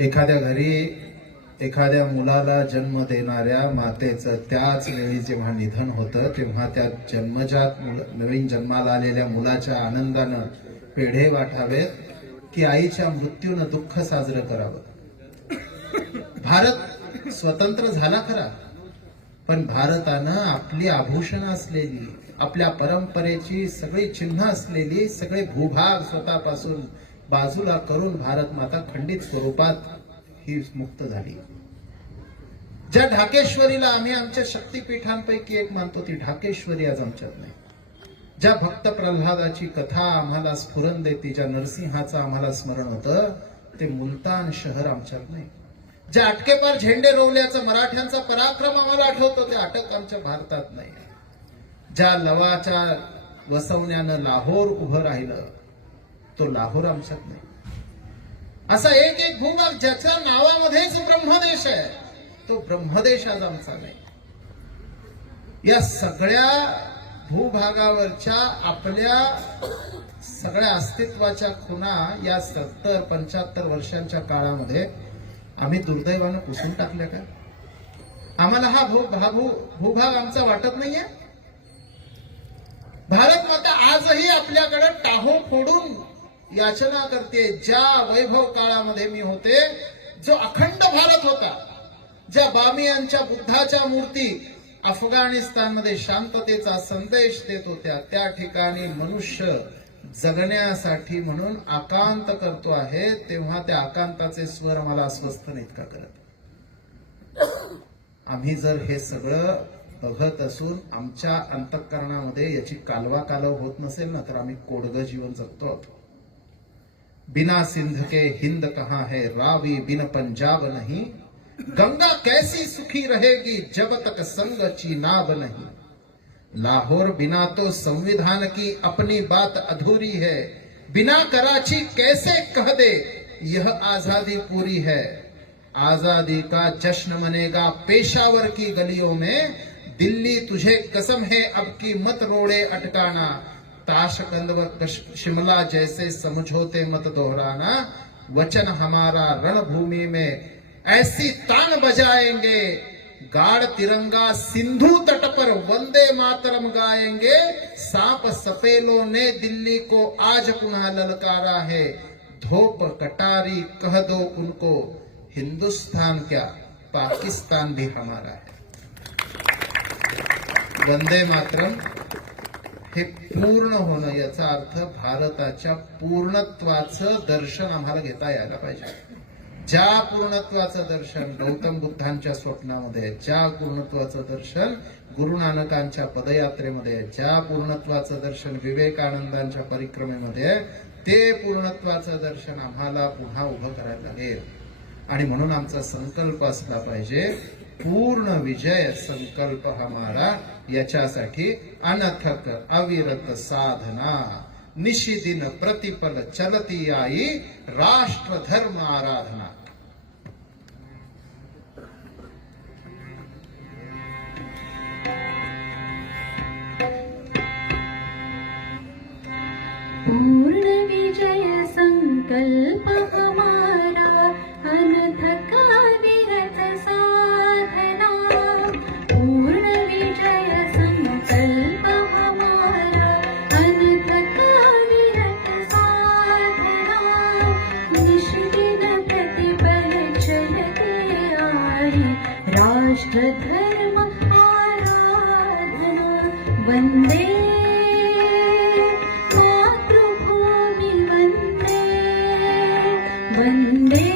एखाद्या घरी एखाद्या मुलाला जन्म देणाऱ्या मातेचं त्याच वेळी जेव्हा निधन होतं तेव्हा त्या जन्मजात नवीन जन्माला आलेल्या मुलाच्या आनंदानं पेढे वाटावेत की आईच्या मृत्यूनं दुःख साजरं करावं. भारत स्वतंत्र झाला खरा, पण भारतानं आपली आभूषणं असलेली, आपल्या परंपरेची सगळी चिन्ह असलेली सगळे भूभाग स्वतःपासून बाजूला करून भारत माता खंडित स्वरूपात ही मुक्त झाली. ज्या ढाकेश्वरीला आम्ही आमच्या शक्तीपीठांपैकी एक मानतो ती ढाकेश्वरी आज आमच्यात नाही. ज्या भक्त प्रल्हादाची कथा आम्हाला स्फुरण देते, ज्या नरसिंहाचं आम्हाला स्मरण होतं, ते मुलतान शहर आमच्यात नाही. ज्या अटकेपार झेंडे रोवल्याचं मराठ्यांचा पराक्रम आम्हाला आठवतो ते अटक आमच्या भारतात नाही. ज्या लवाच्या वसवण्यानं लाहोर उभं राहिलं तो लाहोर आमच्यात नाही. असा एक एक भूभाग ज्याच्या नावामध्येच ब्रह्मदेश आहे तो ब्रह्मदेश आज आमचा नाही. या सगळ्या भूभागावरच्या आपल्या सगळ्या अस्तित्वाच्या खुणा या 70-75 वर्षांच्या काळामध्ये आम्ही दुर्दैवानं पुसून टाकल्या का? आम्हाला हा भूभाग आमचा वाटत नाहीये. भारत माता आजही आपल्याकडे टाहो फोडून याचना करते. ज्या वैभव काळामध्ये मी होते, जो अखंड भारत होता, ज्या बामियांच्या बुद्धाच्या मूर्ती अफगाणिस्तानमध्ये शांततेचा संदेश देत होत्या, त्या ठिकाणी मनुष्य जगण्यासाठी म्हणून आकांत करतो आहे, तेव्हा त्या आकांताचे स्वर आम्हाला अस्वस्थ नाहीत का करत? आम्ही जर हे सगळं बघत असून आमच्या अंतःकरणामध्ये याची कालवा कालव होत नसेल ना, तर आम्ही कोडगं जीवन जगतो आहोत. बिना सिंध के हिंद कहां है, रावी बिन पंजाब नहीं, गंगा कैसी सुखी रहेगी जब तक संग चीनाब नहीं. लाहौर बिना तो संविधान की अपनी बात अधूरी है, बिना कराची कैसे कह दे यह आजादी पूरी है. आजादी का जश्न मनेगा पेशावर की गलियों में, दिल्ली तुझे कसम है अब की मत रोड़े अटकाना. ताशकंद व शिमला जैसे समझौते मत दोहराना. वचन हमारा रणभूमि में ऐसी तान बजाएंगे, गाढ़ तिरंगा सिंधु तट पर वंदे मातरम गाएंगे. सांप सपेलों ने दिल्ली को आज पुनः ललकारा है, धोप कटारी कह दो उनको, हिंदुस्तान क्या पाकिस्तान भी हमारा है. वंदे मातरम हे पूर्ण होणं याचा अर्थ भारताच्या पूर्णत्वाचं दर्शन आम्हाला घेता यायला पाहिजे. ज्या पूर्णत्वाचं दर्शन गौतम बुद्धांच्या स्वप्नामध्ये, ज्या पूर्णत्वाचं दर्शन गुरु नानकांच्या पदयात्रेमध्ये, ज्या पूर्णत्वाचं दर्शन विवेकानंदांच्या परिक्रमेमध्ये, ते पूर्णत्वाचं दर्शन आम्हाला पुन्हा उभं करायला लागेल. आणि म्हणून आमचा संकल्प असला पाहिजे पूर्ण विजय संकल्प हमारा. याच्यासाठी अनथक अविरत साधना, निशिदिन प्रतिपल चलती आई, राष्ट्र धर्म आराधना. पूर्ण विजय संकल्प हमारा, अनथक अविरत साधना. पूर्ण विजय संकल्प हमारा, अनथक अविरत साधना. निष्दिन प्रतिपल चलते आई, राष्ट्र धर्म आराधना. वंदे वंदे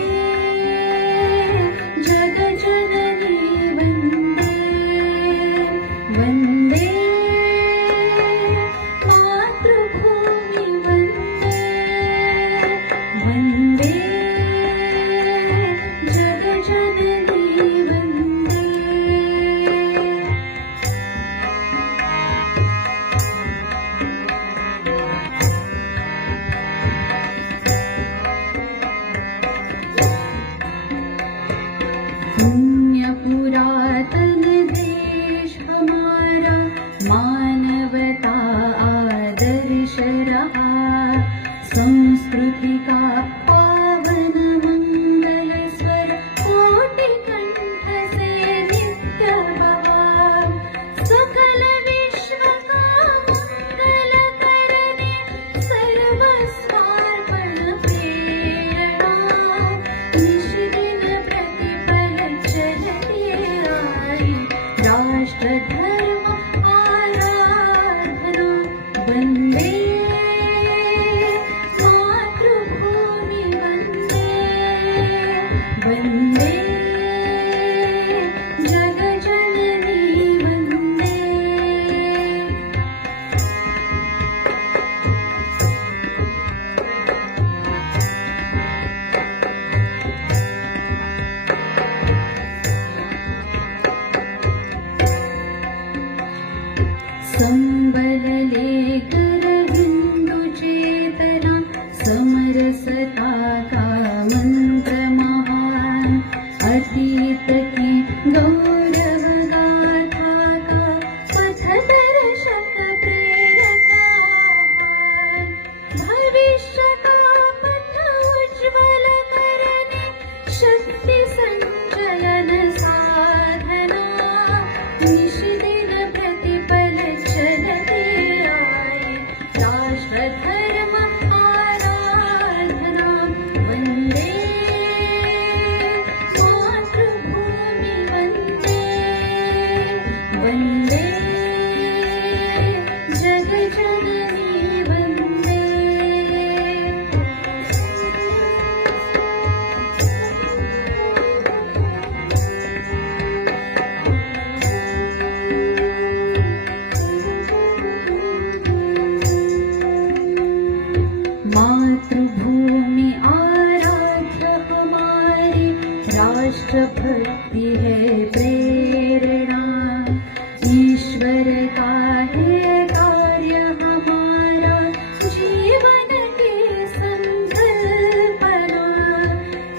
जगजननी वंदे. वंदे मातृभूमि वंदे. वंदे जगजननी वंदे. राष्ट्रभक्ति है प्रेरणा, ईश्वर का है कार्य हमारा, जीवन की संकल्पना,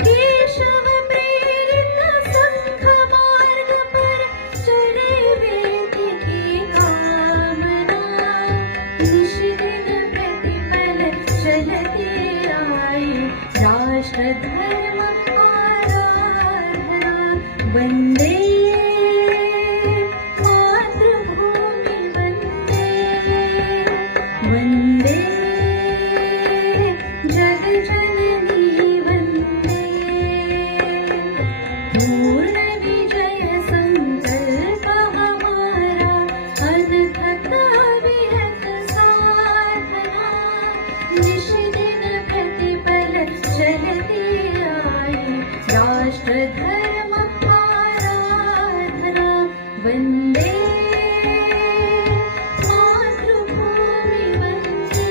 केशव प्रेरित संघ मार्ग पर चले वेद की कामना, निष्दिन प्रतिपल चलते आए राष्ट्र धर्म आराधना। वंदे मातृभूमि वंदे, वंदे जग जननी वंदे। पूर्ण विजय संकल्प हमारा, अनथक विरत साधना, निष्दिन प्रतिपल चलते आए राष्ट्र धर्म आराधना। वंदे मातृभूमि वंदे,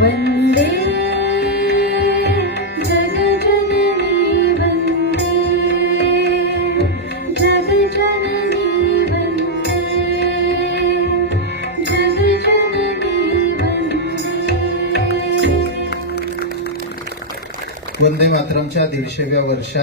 वंदे जग जननी वंदे, जग जननी वंदे, जग जननी वंदे। वंदे मातरमच्या 150व्या वर्षात